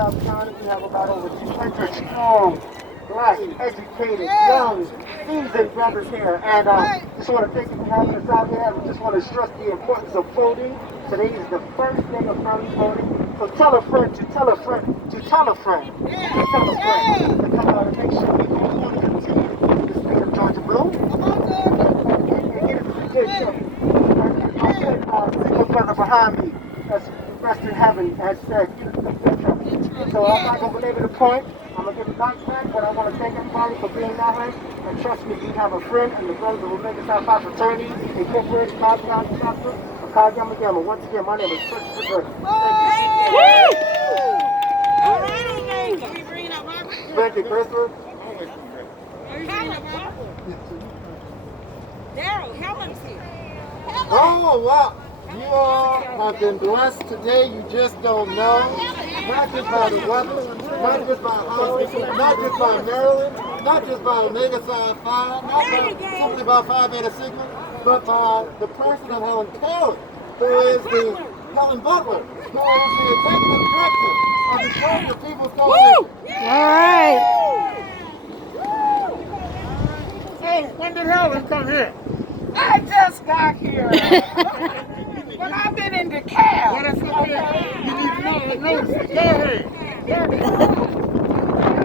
Cobb County, we have about over 200 strong, black, educated, young, seasoned brothers here. And just want to thank you for having us out here. We just want to stress the importance of voting. Today is the first day of early voting. So tell a friend to tell a friend to tell a friend to tell a friend to come out and make sure we all want to continue the state of Georgia blue. And get it to good show. I said, single brother behind me, as rest in heaven has said, so I'm not going to belabor the point. I'm going to give it back, but I want to thank everybody for being out here. And trust me, we have a friend and the brothers will make us our Phi Fraternity, Incorporated, Cobb County Chapter, of Cobb Yama Yama. Once again, my name is Christopher Griffin. Thank you. All right, Omega. Are we bringing up Robert? Thank you, Christopher. Are you bringing up Robert? Daryl, Helen's here. Oh, wow. You all have been blessed today. You just don't know. Not just by the weather, not just by Holland, not just by Maryland, not just by Omega Psi Phi, not simply by Phi Beta Sigma, but by the person of Helen Taylor, who is the Helen Butler, who is the executive director of the Georgia People's Coalition. All right. Hey, when did Helen come here? I just got here. But I've been in the cab. What is up here? You need to know the notice. Go ahead. I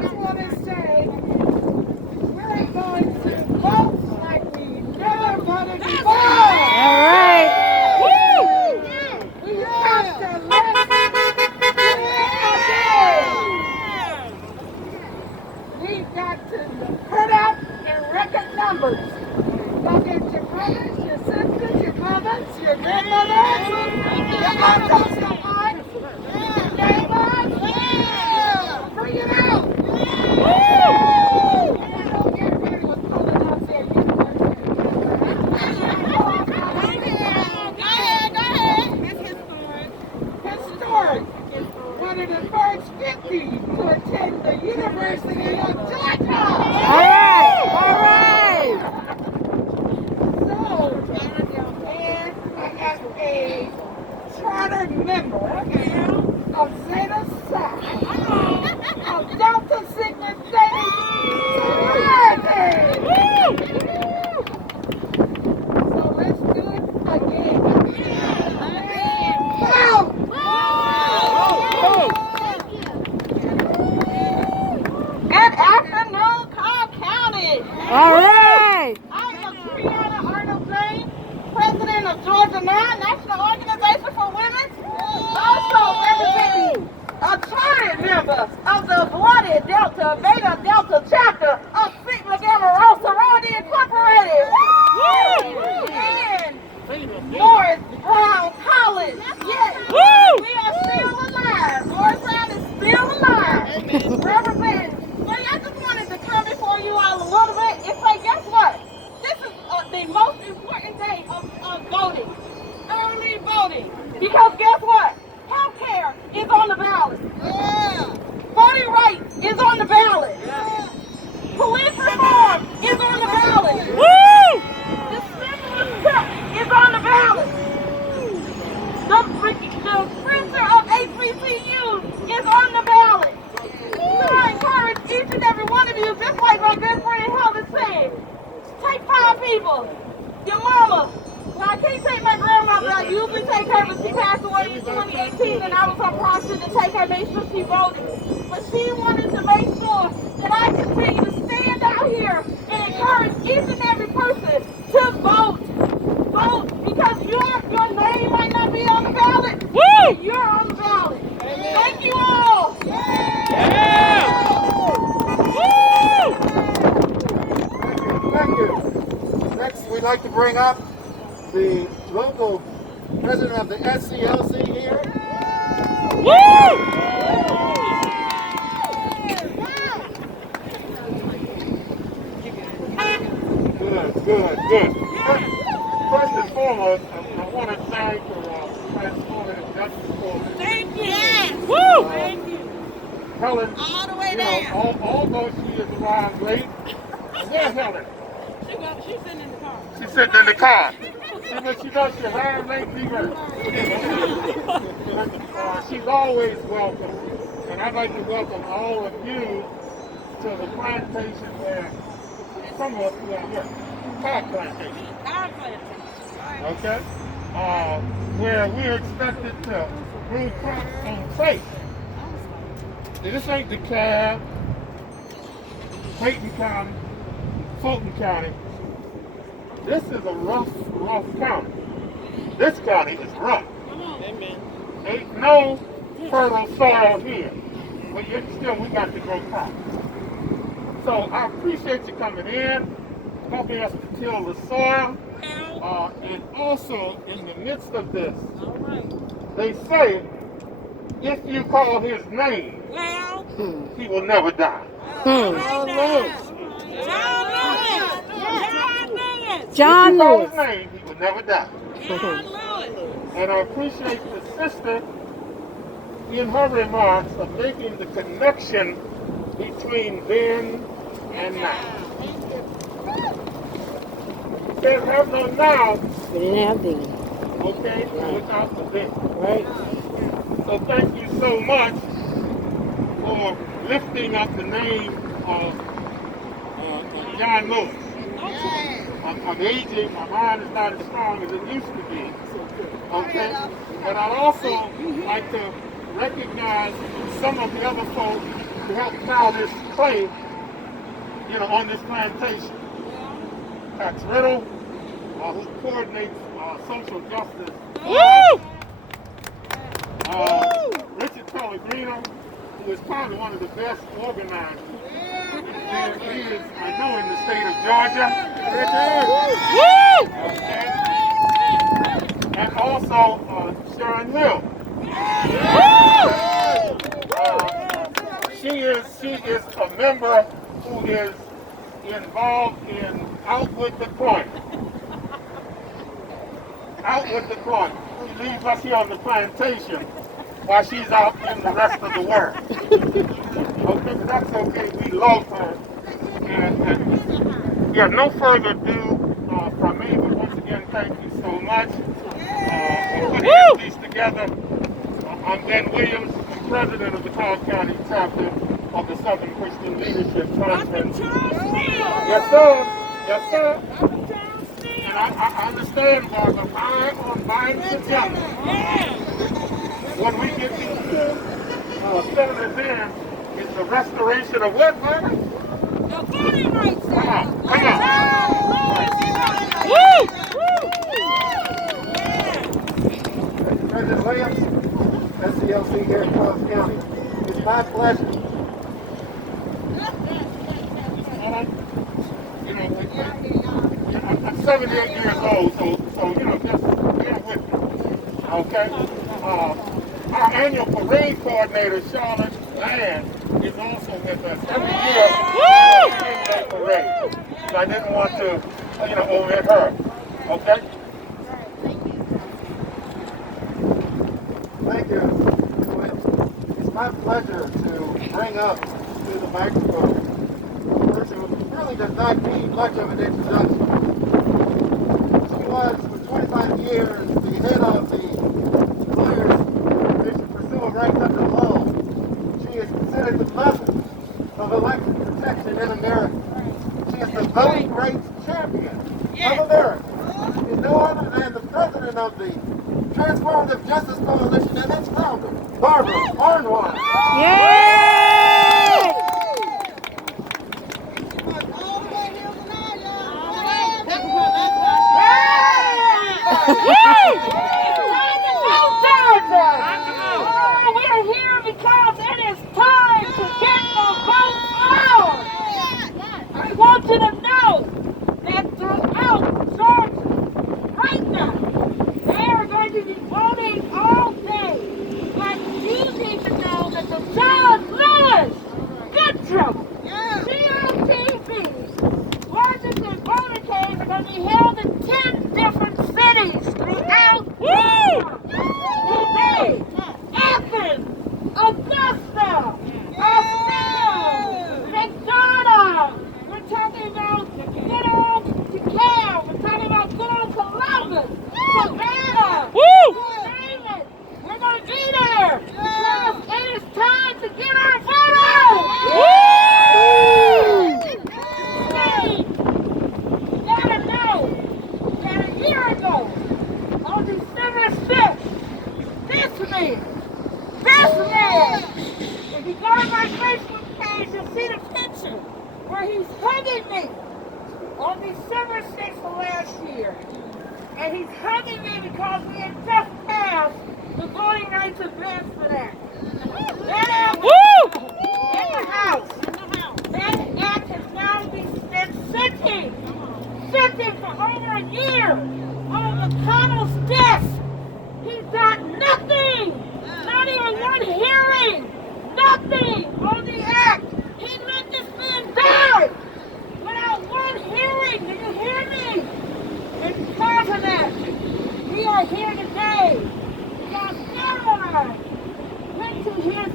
just want to say, we're going to vote like we never voted before. All right. We have to let we've got to put up in record numbers. Go get your brothers, your sisters, your mothers, your grandmothers, your uncles, your aunts, your neighbors. Bring it out. And I know everybody was pulling up saying, Go ahead. It's historic. One of the first 50 to attend the University of Georgia. All right. All right. As a charter member of Zeta Psi, of Delta Sigma Theta Sorority. So let's do it again. Good afternoon, Cobb County. All right. I'm Brianna Arnold Lane, President of Georgia Now, National Organization for Women, also representing a charter member of the Bloody Delta Beta Delta chapter of Sigma Gamma Rho Sorority Incorporated. And Morris Brown College. Yes, we are still alive. Morris Brown is still alive. Representing. So I just wanted to come before you all a little bit and say, guess what? This is the most important day of voting, early voting, because guess what? Health care is on the ballot. Voting rights is on the ballot. Police reform is on the ballot. The stimulus check is on the ballot. The printer of HBCUs is on the ballot. So I encourage each and every one of you, just like my good friend Helen said, take 5 people. Your mama. Now, I can't take my grandmother. I usually take her, but she passed away in 2018, and I was on process to take her, make sure she voted. But she wanted to make sure that I continue to stand out here and encourage each and every person to vote. Vote, because your name might not be on the ballot, but you're on the ballot. Thank you all. Thank you. Next, we'd like to bring up the local president of the SCLC here. Good. First and foremost, I want to thank Transformative Justice for Thank you. Thank you. Helen. All the way down. Although she has arrived late, where's Helen? She's sitting in the car. She's sitting in the car. She knows she's arrived late, be ready. She's always welcome. And I'd like to welcome all of you to the plantation where some of us, Cobb plantation. Cobb plantation. Okay? Where we're expected to bring crops on faith. See, this ain't DeKalb, Clayton County, Fulton County. This is a rough county. This county is rough. Amen. Ain't no fertile soil here. But yet still we got to grow crops. So I appreciate you coming in, helping us to till the soil. And also in the midst of this, they say if you call his name, he will never die. John If you call Lewis. his name, he will never die. And I appreciate the sister in her remarks of making the connection between then and now. Can't have no now, We didn't have then. okay, without the then. Right. So thank you so much for lifting up the name of John Lewis. I'm aging, my mind is not as strong as it used to be. Okay? But I'd also like to recognize some of the other folks who helped plow this clay, on this plantation. Pax Riddle, who coordinates social justice. Richard Pellegrino, who is probably one of the best organizers there is, I know, in the state of Georgia. Okay. And also Sharon Hill. She is a member who is involved in Out with the Coin. Out with the Coin. She leaves us here on the plantation while she's out in the rest of the world. Okay, but that's okay. We love her. And no further ado from me, but once again, thank you so much for putting this piece together. I'm Ben Williams, I'm president of the Cobb County chapter of the Southern Christian Leadership Conference. Yes, sir. Yes, sir. And I understand, Barbara, I'm on buying together. When we get these two senators in, it's the restoration of what, Barbara? The voting rights. Come on. President Williams, SCLC here in Cobb County. It's my pleasure. I'm 78 years old, so just bear with me. Okay? Our annual parade coordinator, Charlotte Land, is also with us every year at the 10-day parade. So I didn't want to, omit her. Okay? Thank you. It's my pleasure to bring up to the microphone a person who really does not need much of an introduction. She was, for 25 years, the head of the Lawyers Commission for Civil Rights Under Law. She is considered the mother of election protection in America. She is the voting rights champion of America. She is no other than the president of the Transformative Justice Coalition and its founder, Barbara Arnwine. Yay! We are here because it is time to get the vote out. I want you to know that throughout Georgia, right now, they are going to be voting all day. But you need to know that the John Lewis Good Trouble GOTV's Washington motorcades are going to be held in 10 different cities throughout Georgia. Today, Athens, Augusta, And he's hugging me on December 6th of last year. And he's hugging me because we had just passed the Voting Rights Advancement Act. That act in the House. That act has now been sitting for over a year on McConnell's desk. He's got nothing, not even one hearing, nothing on the act. He let this man die without one hearing. Did you hear me? And because of that, we are here today. Because Sarah and I went to his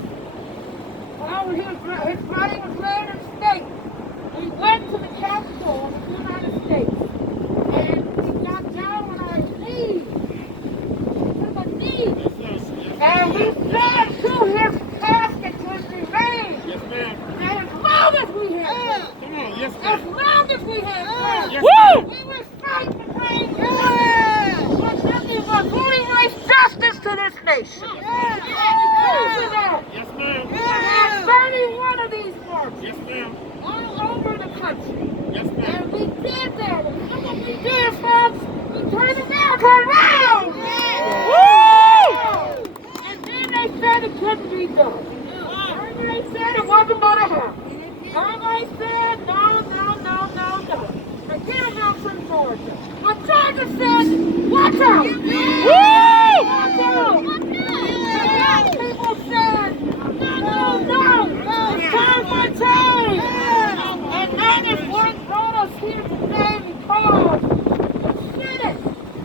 body was laid in state. We went to the Capitol of the United States. And we got down on our knees. To the knees. And we said to his casket, to his remains. Yes, ma'am. And as long as we have Come on, yes, as ma'am. long as we have Yes, Woo! we will fight to bring what's nothing but voting rights justice to this nation. Because of that, Yes, ma'am. we have 31 of these marches Yes, ma'am. all over the country. Yes, ma'am. And we did that. And look what we did, folks. We turned America around. Woo! And then they said it couldn't be done. Everybody said it wasn't going to happen. Everybody said no. And here goes from Georgia. But Georgia said, watch out. Woo! Watch out. The young people said, no. It's time for change. And that is what brought us here today because the Senate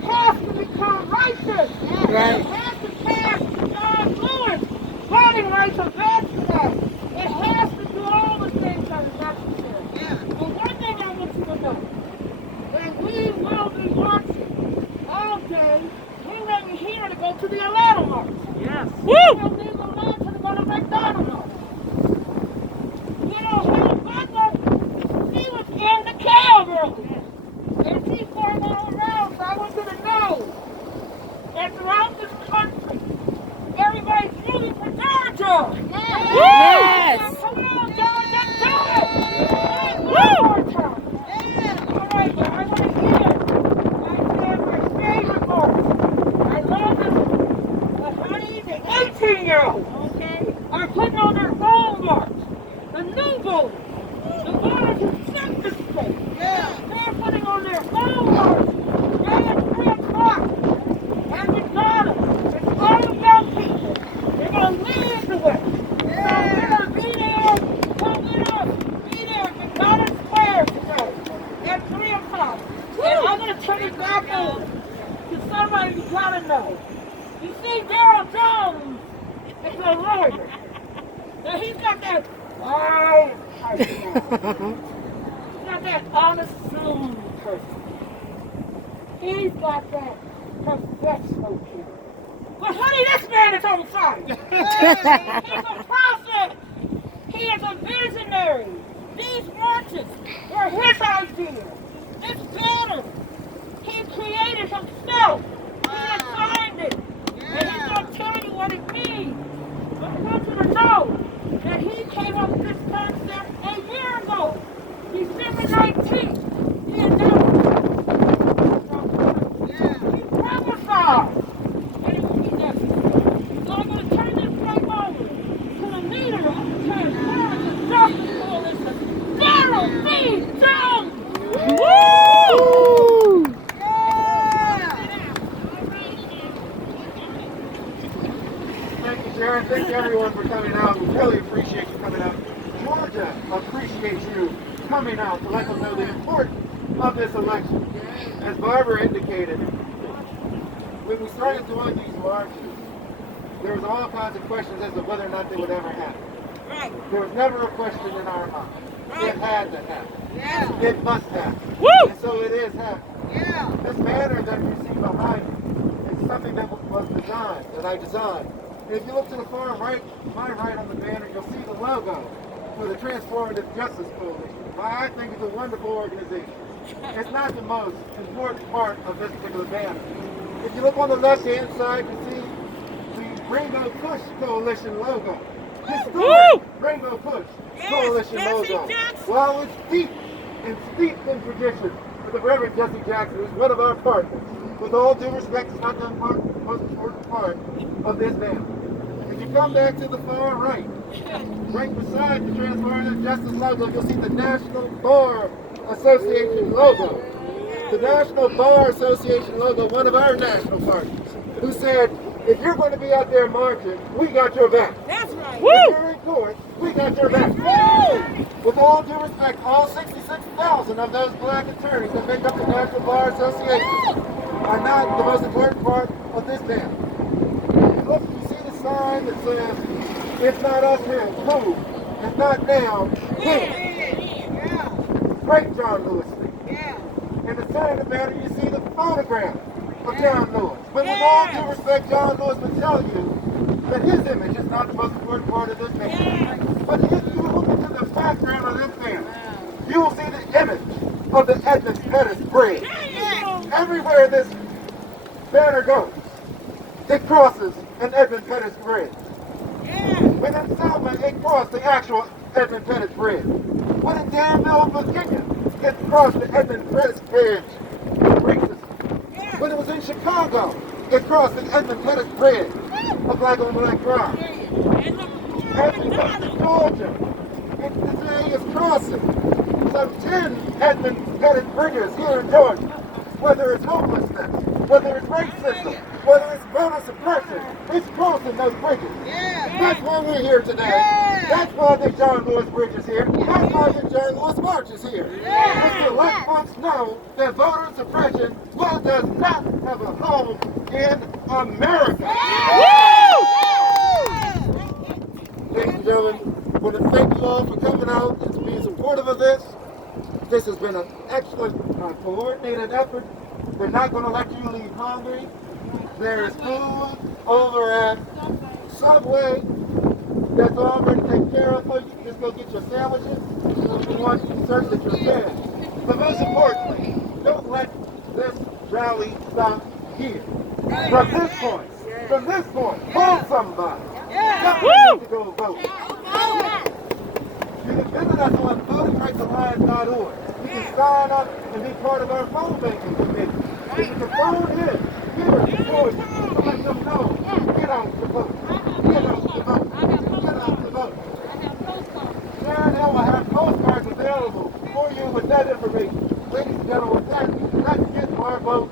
has to become righteous. Right. It has to pass John Lewis Voting Rights Advancement Act. It has to do all the things that are necessary. But one thing I want you to know, that we will be marching all day. We may be here to go to the Atlanta March. Yes. We will leave Atlanta to go to McDonald's March. You know, Helen Butler, she was in the cavalry. And she fought all around, so I want you to know that throughout this country, everybody's rooting for Georgia. Yes. Come on, Georgia, do it. One more time. All right, but I want to hear. I said my favorite part. I love this. But honey, the 18-year-olds are putting on their own march. The new voters, the voters who sent the state, they're putting on their own march. Day at 3 o'clock. And McDonald's, it's all the young people. They're going to lead the way. So we're going to be there. Come with us. Be there at McDonald's Square today at 3 o'clock. And I'm going to turn it back over to somebody you got to know. You see, Darryl Jones is a lawyer. Now he's got that type of He's got that honest soul person. He's got that professional kid. But honey, this man is on fire. He's a prophet. He is a visionary. These marches were his idea. This banner, he created himself. He designed it. And he's going to tell you what it means. But I want you to know that he came up with this concept a year ago. December 19th, he announced it. He prophesied that it would be necessary. So I'm going to turn this right over to the leader of the Transparency Justice Coalition, Darryl B. Jones. Woo! Thank you, Sharon. Thank you, everyone, for coming out. We really appreciate you coming out. Georgia appreciates you coming out to let them know the importance of this election. As Barbara indicated, when we started doing these marches, there was all kinds of questions as to whether or not they would ever happen. Right. There was never a question in our mind. It had to happen. Yeah. It must happen. Woo! And so it is happening. Yeah. This banner that you see behind me is something that was designed, that I designed. And if you look to the far right, my right on the banner, you'll see the logo for the Transformative Justice Coalition. I think it's a wonderful organization. It's not the most important part of this particular banner. If you look on the left-hand side, you see the Rainbow Push Coalition logo. Historic Rainbow Go Push Yes, coalition Jesse logo. Jackson. While it's steeped in tradition with the Reverend Jesse Jackson, who's one of our partners. With all due respect, it's not the most important part of this band. If you come back to the far right, right beside the Transformative Justice logo, you'll see the National Bar Association logo. The National Bar Association logo, one of our national partners, who said, if you're going to be out there marching, we got your back. That's right. If you're in court, we got your back. With all due respect, all 66,000 of those black attorneys that make up the National Bar Association are not the most important part of this band. Look, you see the sign that says, if not us, then who? If not now, when? Great John Lewis speech. In the center of the banner, you see the photograph of John Lewis. But with all due respect, John Lewis would tell you that his image is not the most important part of this band. But if you look into the background of this band, you will see the image of the Edmund Pettus Bridge. Everywhere this banner goes, it crosses an Edmund Pettus Bridge. When in Selma, it crossed the actual Edmund Pettus Bridge. When in Danville, Virginia, it crossed the Edmund Pettus Bridge. When it was in Chicago, it crossed the Edmund Pettus Bridge, a black on black crime. As we come to Georgia, it today is crossing some 10 Edmund Pettus Bridges here in Georgia. Whether it's homelessness, whether it's racism, whether it's voter suppression, it's crossing those bridges. That's why we're here today. That's why the John Lewis Bridge is here. That's why the John Lewis March is here. It's to let folks know that voter suppression does not have a home in America. Ladies and gentlemen, I want to thank you all for coming out and being supportive of this. This has been an excellent coordinated effort. They're not going to let you leave hungry. There is food over at Subway that's already taken care of for you. You just go get your sandwiches. If you want, you can search that you're fed. But most importantly, don't let this rally stop here. From this point, vote somebody. Somebody needs to go vote. You can visit us on votingrightsalliance.org. You can sign up and be part of our phone banking committee. You can phone in here in Georgia to let them know, get out to vote. Get out to vote. Get out to vote. Sharon Hill will have postcards available for you with that information. Ladies and gentlemen, let's get our vote.